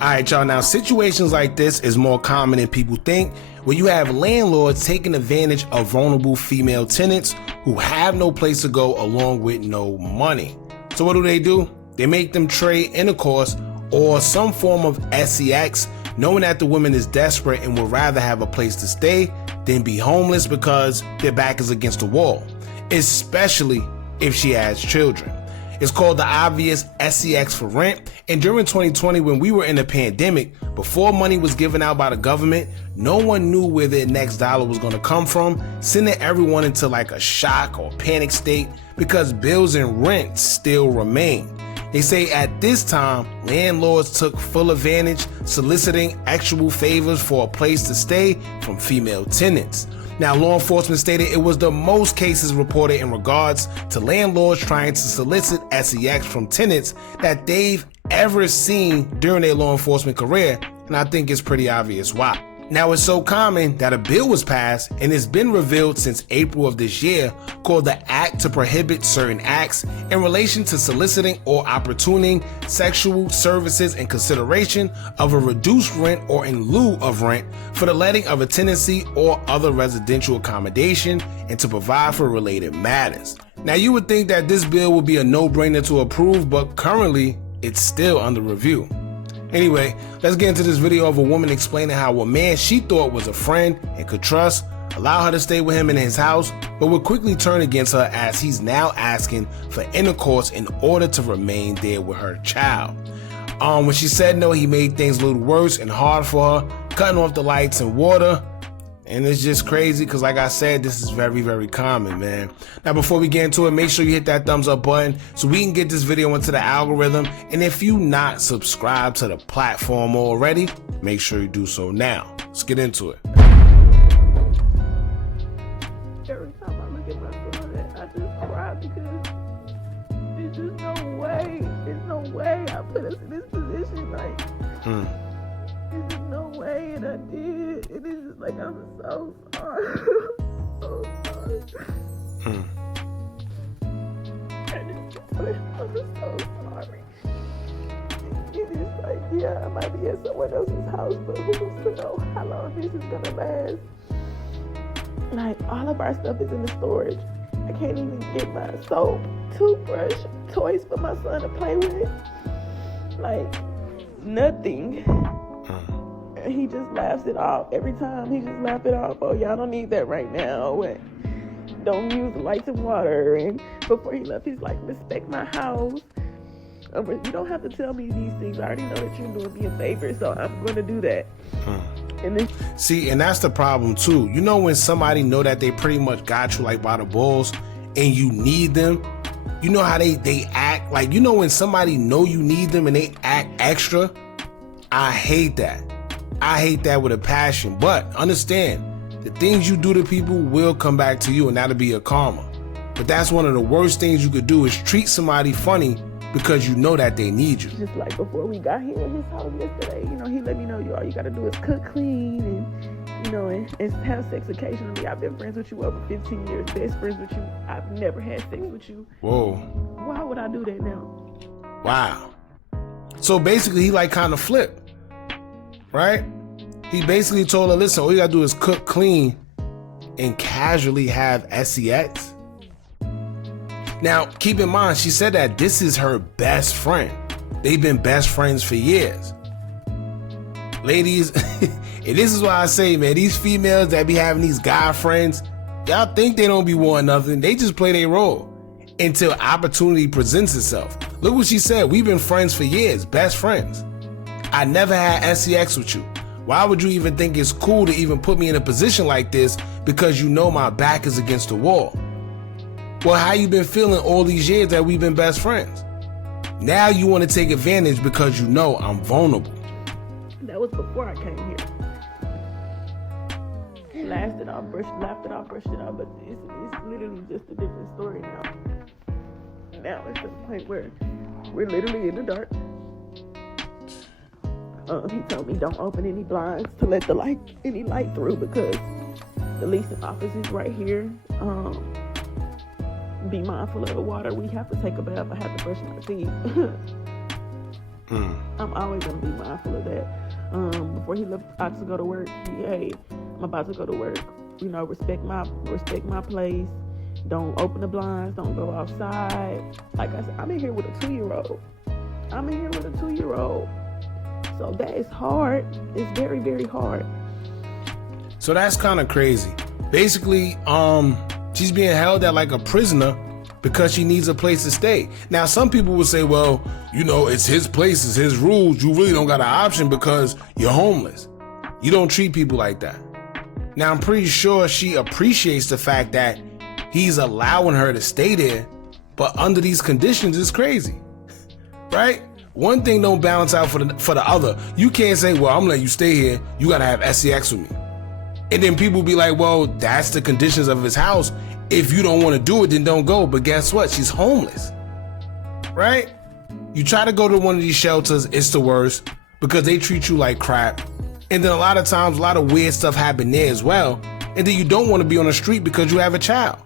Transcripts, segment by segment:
Alright y'all, now situations like this is more common than people think, where you have landlords taking advantage of vulnerable female tenants who have no place to go along with no money. So what do? They make them trade intercourse or some form of S3x, knowing that the woman is desperate and would rather have a place to stay than be homeless because their back is against the wall, especially if she has children. It's called the obvious S3x for rent, and during 2020 when we were in a pandemic, before money was given out by the government, no one knew where their next dollar was going to come from, sending everyone into like a shock or panic state because bills and rent still remain. They say at this time, landlords took full advantage, soliciting actual favors for a place to stay from female tenants. Now, law enforcement stated it was the most cases reported in regards to landlords trying to solicit S3x from tenants that they've ever seen during their law enforcement career, and I think it's pretty obvious why. Now, it's so common that a bill was passed, and it's been revealed since April of this year, called the Act to Prohibit Certain Acts in relation to soliciting or opportuning sexual services in consideration of a reduced rent or in lieu of rent for the letting of a tenancy or other residential accommodation and to provide for related matters. Now, you would think that this bill would be a no-brainer to approve, but currently it's still under review. Anyway, let's get into this video of a woman explaining how a man she thought was a friend and could trust allowed her to stay with him in his house, but would quickly turn against her as he's now asking for intercourse in order to remain there with her child. When she said no, he made things a little worse and hard for her, cutting off the lights and water. And it's just crazy because, like I said, this is very, very common, man. Now, before we get into it, make sure you hit that thumbs up button so we can get this video into the algorithm. And if you not subscribed to the platform already, make sure you do so now. Let's get into it. Every time I look at my son, I just cry because there's just no way. There's no way I put us in this position. Like, there's just no way, and I did. It is just like, I'm so sorry. So sorry. I'm just so sorry. It is like, yeah, I might be at someone else's house, but who's to know how long this is gonna last? Like, all of our stuff is in the storage. I can't even get my soap, toothbrush, toys for my son to play with. Like, nothing. And he just laughs it off. Every time he just laughs it off. Oh, y'all don't need that right now. And don't use lights and water. And before he left, he's like, respect my house. You don't have to tell me these things. I already know that you're doing me a favor, so I'm going to do that. See, and that's the problem too. You know when somebody know that they pretty much got you like by the balls and you need them? You know how they act? Like, you know when somebody know you need them and they act extra? I hate that. I hate that with a passion. But understand, the things you do to people will come back to you, and that'll be your karma. But that's one of the worst things you could do, is treat somebody funny because you know that they need you. Just like before we got here at his house yesterday, you know, he let me know, all you gotta do is cook, clean, and, you know, and have sex occasionally. I've been friends with you over 15 years, best friends with you. I've never had sex with you. Whoa. Why would I do that now? Wow. So basically he like kind of flipped, right? He basically told her, listen, all you gotta do is cook, clean, and casually have S3x. Now, keep in mind, she said that this is her best friend. They've been best friends for years. Ladies, and this is why I say, man, these females that be having these guy friends, y'all think they don't be wanting nothing. They just play their role until opportunity presents itself. Look what she said. We've been friends for years, best friends. I never had S3x with you. Why would you even think it's cool to even put me in a position like this because you know my back is against the wall? Well, how you been feeling all these years that we've been best friends? Now you want to take advantage because you know I'm vulnerable. That was before I came here. Laughed it off, brushed it off, but it's literally just a different story now. Now it's to the point where we're literally in the dark. He told me don't open any blinds to let any light through because the leasing office is right here. Be mindful of the water. We have to take a bath. I have to brush my teeth. I'm always gonna be mindful of that. Before he left out to go to work, hey, I'm about to go to work. You know, respect my place. Don't open the blinds. Don't go outside. Like I said, I'm in here with a 2-year-old. So that is hard. It's very, very hard. So that's kind of crazy. Basically, she's being held at like a prisoner because she needs a place to stay. Now, some people will say, well, you know, it's his place, it's his rules. You really don't got an option because you're homeless. You don't treat people like that. Now, I'm pretty sure she appreciates the fact that he's allowing her to stay there, but under these conditions, it's crazy, right? One thing don't balance out for the other. You can't say, well, I'm gonna let you stay here. You gotta have S3x with me. And then people be like, well, that's the conditions of his house. If you don't want to do it, then don't go. But guess what? She's homeless, right? You try to go to one of these shelters, it's the worst because they treat you like crap. And then a lot of times, a lot of weird stuff happen there as well. And then you don't want to be on the street because you have a child.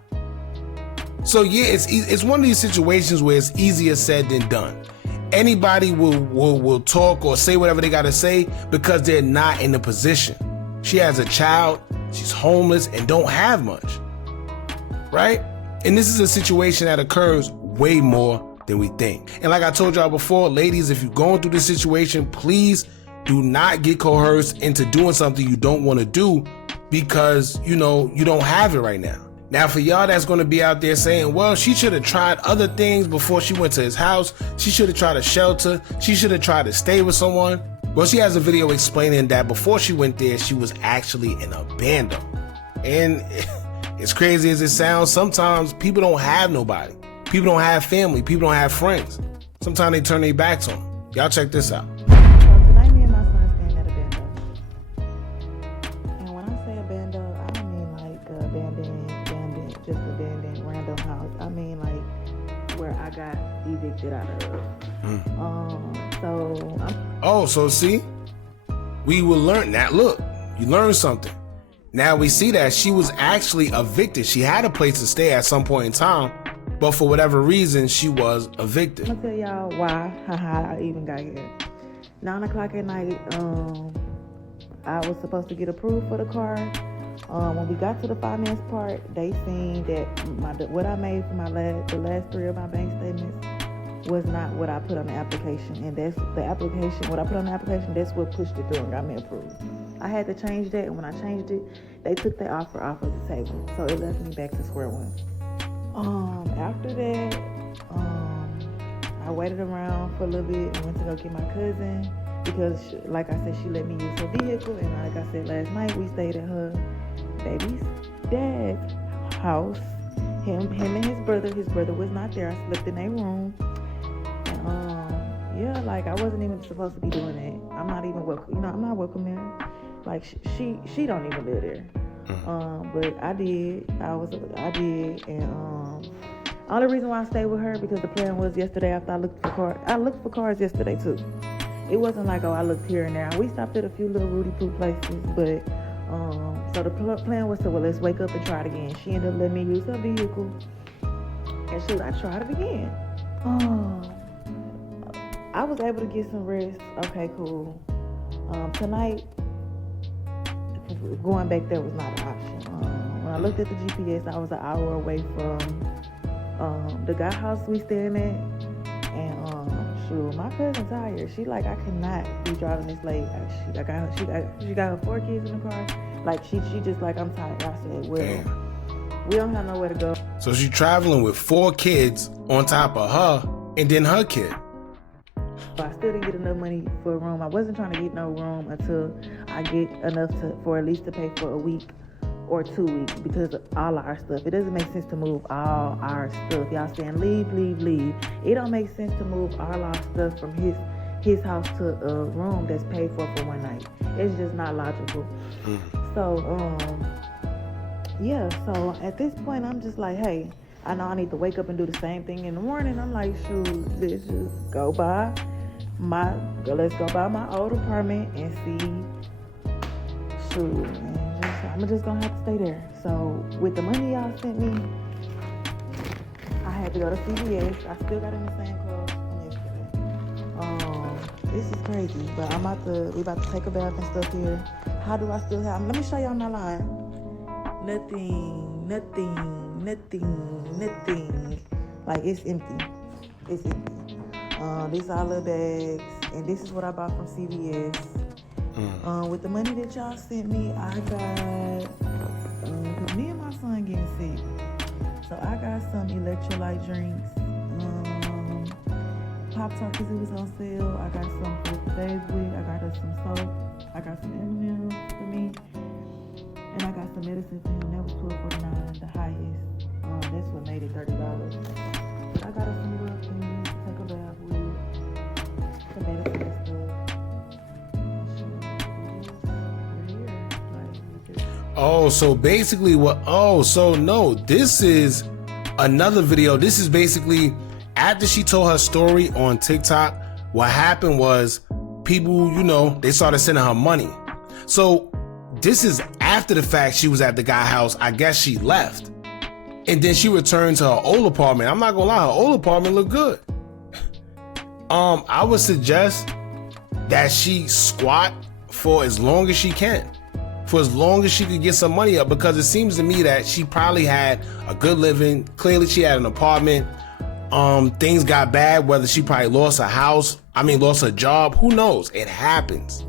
So yeah, it's one of these situations where it's easier said than done. Anybody will talk or say whatever they got to say because they're not in the position. She has a child, she's homeless, and don't have much, right? And this is a situation that occurs way more than we think. And like I told y'all before, ladies, if you're going through this situation, please do not get coerced into doing something you don't want to do because, you know, you don't have it right now. Now, for y'all that's going to be out there saying, well, she should have tried other things before she went to his house. She should have tried a shelter. She should have tried to stay with someone. Well, she has a video explaining that before she went there, she was actually in a bando. And as crazy as it sounds, sometimes people don't have nobody. People don't have family. People don't have friends. Sometimes they turn their backs on them. Y'all check this out. So tonight, me and my son staying at a bando. And when I say a bando, I don't mean like just abandoned random house. I mean like where I got evicted out of. So see, we will learn that. Look, you learned something. Now we see that she was actually evicted. She had a place to stay at some point in time, but for whatever reason, she was evicted. I'm gonna tell y'all why, how I even got here. 9 o'clock at night, I was supposed to get approved for the car. When we got to the finance part, they seen that what I made for the last 3 of my bank statements was not what I put on the application, and that's the application. What I put on the application, that's what pushed it through and got me approved. I had to change that, and when I changed it, they took the offer off of the table, so it left me back to square one. After that, I waited around for a little bit and went to go get my cousin because, like I said, she let me use her vehicle, and like I said last night, we stayed at her baby's dad's house. Him and his brother was not there. I slept in their room. Yeah, like I wasn't even supposed to be doing that. I'm not even welcome. You know, I'm not welcome there. Like she don't even live there. But I did. I did, and only reason why I stayed with her because the plan was yesterday after I looked for cars. I looked for cars yesterday too. It wasn't like, oh, I looked here and there. We stopped at a few little Rudy Poo places, but so the plan was to, well, let's wake up and try it again. She ended up letting me use her vehicle, and shoot, I tried it again. I was able to get some rest. Okay, cool. Tonight, going back there was not an option. When I looked at the GPS, I was an hour away from the guy house we staying at, and shoot, my cousin's tired. She like, I cannot be driving this late. She got her 4 kids in the car. Like she just like, I'm tired. I said, well, damn. We don't have nowhere to go. So she's traveling with 4 kids on top of her, and then her kid. I still didn't get enough money for a room. I wasn't trying to get no room until I get enough for at least to pay for a week or 2 weeks because of all of our stuff. It doesn't make sense to move all our stuff. Y'all saying leave. It don't make sense to move all our stuff from his house to a room that's paid for one night. It's just not logical. So, yeah. So at this point, I'm just like, hey, I know I need to wake up and do the same thing in the morning. I'm like, shoot, let's just go by my old apartment and see. Shoot, and I'm just gonna have to stay there. So with the money y'all sent me, I had to go to CVS. I still got in the same clothes from yesterday. This is crazy. But we about to take a bath and stuff here. How do I still have? Let me show y'all, I'm not lying. Nothing. Like, it's empty. It's empty. These are little bags, and this is what I bought from CVS. With the money that y'all sent me, I got, cause me and my son getting sick, so I got some electrolyte drinks, Pop-Tart cause it was on sale. I got some for the days week. I got us some soap. I got some M&M's for me, and I got some medicine for him. That was $12.49, the highest. That's what made it $30. But I got us some little things to take a bath with, the medicine and stuff. Oh, so basically no, this is another video. This is basically after she told her story on TikTok. What happened was people, they started sending her money. So this is after the fact. She was at the guy's house. I guess she left. And then she returned to her old apartment. I'm not gonna lie, her old apartment looked good. I would suggest that she squat for as long as she can. For as long as she could get some money up, because it seems to me that she probably had a good living. Clearly she had an apartment. Things got bad, whether she probably lost her job. Who knows? It happens,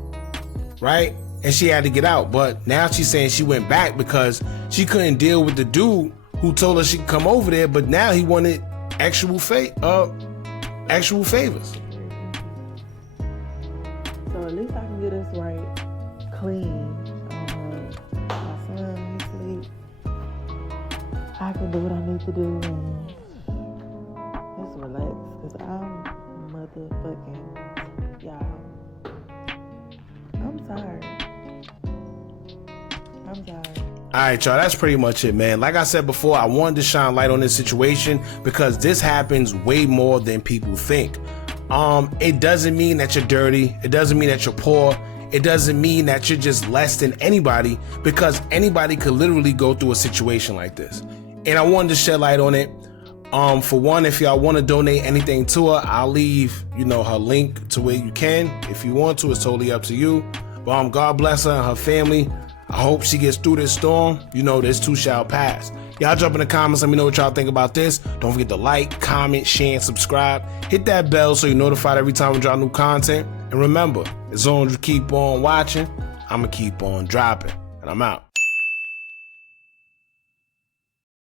right? And she had to get out. But now she's saying she went back because she couldn't deal with the dude who told her she could come over there, but now he wanted actual favors. So at least I can get us right, clean. My son needs sleep. I can do what I need to do and just relax, because I'm motherfucking, y'all. I'm tired. All right, y'all, that's pretty much it, man. Like I said before, I wanted to shine light on this situation because this happens way more than people think. It doesn't mean that you're dirty. It doesn't mean that you're poor. It doesn't mean that you're just less than anybody, because anybody could literally go through a situation like this. And I wanted to shed light on it. For one, if y'all want to donate anything to her, I'll leave, her link to where you can. If you want to, it's totally up to you. But God bless her and her family. I hope she gets through this storm. This too shall pass. Y'all jump in the comments. Let me know what y'all think about this. Don't forget to like, comment, share, and subscribe. Hit that bell so you're notified every time we drop new content. And remember, as long as you keep on watching, I'm going to keep on dropping. And I'm out.